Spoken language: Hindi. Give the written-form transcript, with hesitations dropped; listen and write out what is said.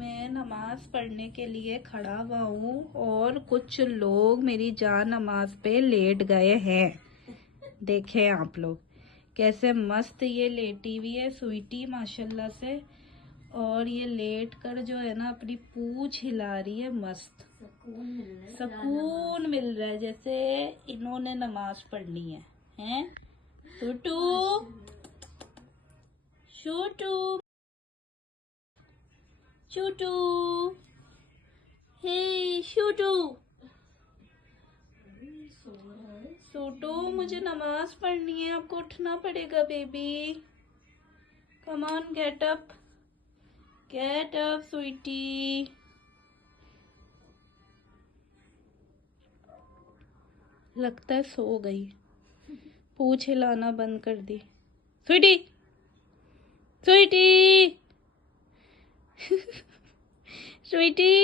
मैं नमाज पढ़ने के लिए खड़ा हुआ हूँ और कुछ लोग मेरी जान नमाज पे लेट गए हैं। देखें आप लोग कैसे मस्त ये लेटी हुई है स्वीटी माशाल्लाह से, और ये लेट कर जो है ना अपनी पूंछ हिला रही है। मस्त सुकून मिल रहा है जैसे इन्होंने नमाज पढ़नी है। हैं छोटू छोटू छोटू, हे छोटू छोटू, मुझे नमाज पढ़नी है, आपको उठना पड़ेगा baby. Come on get up sweetie. लगता है सो गई, पूंछ हिलाना बंद कर दी। स्वीटी स्वीटी स्वीटी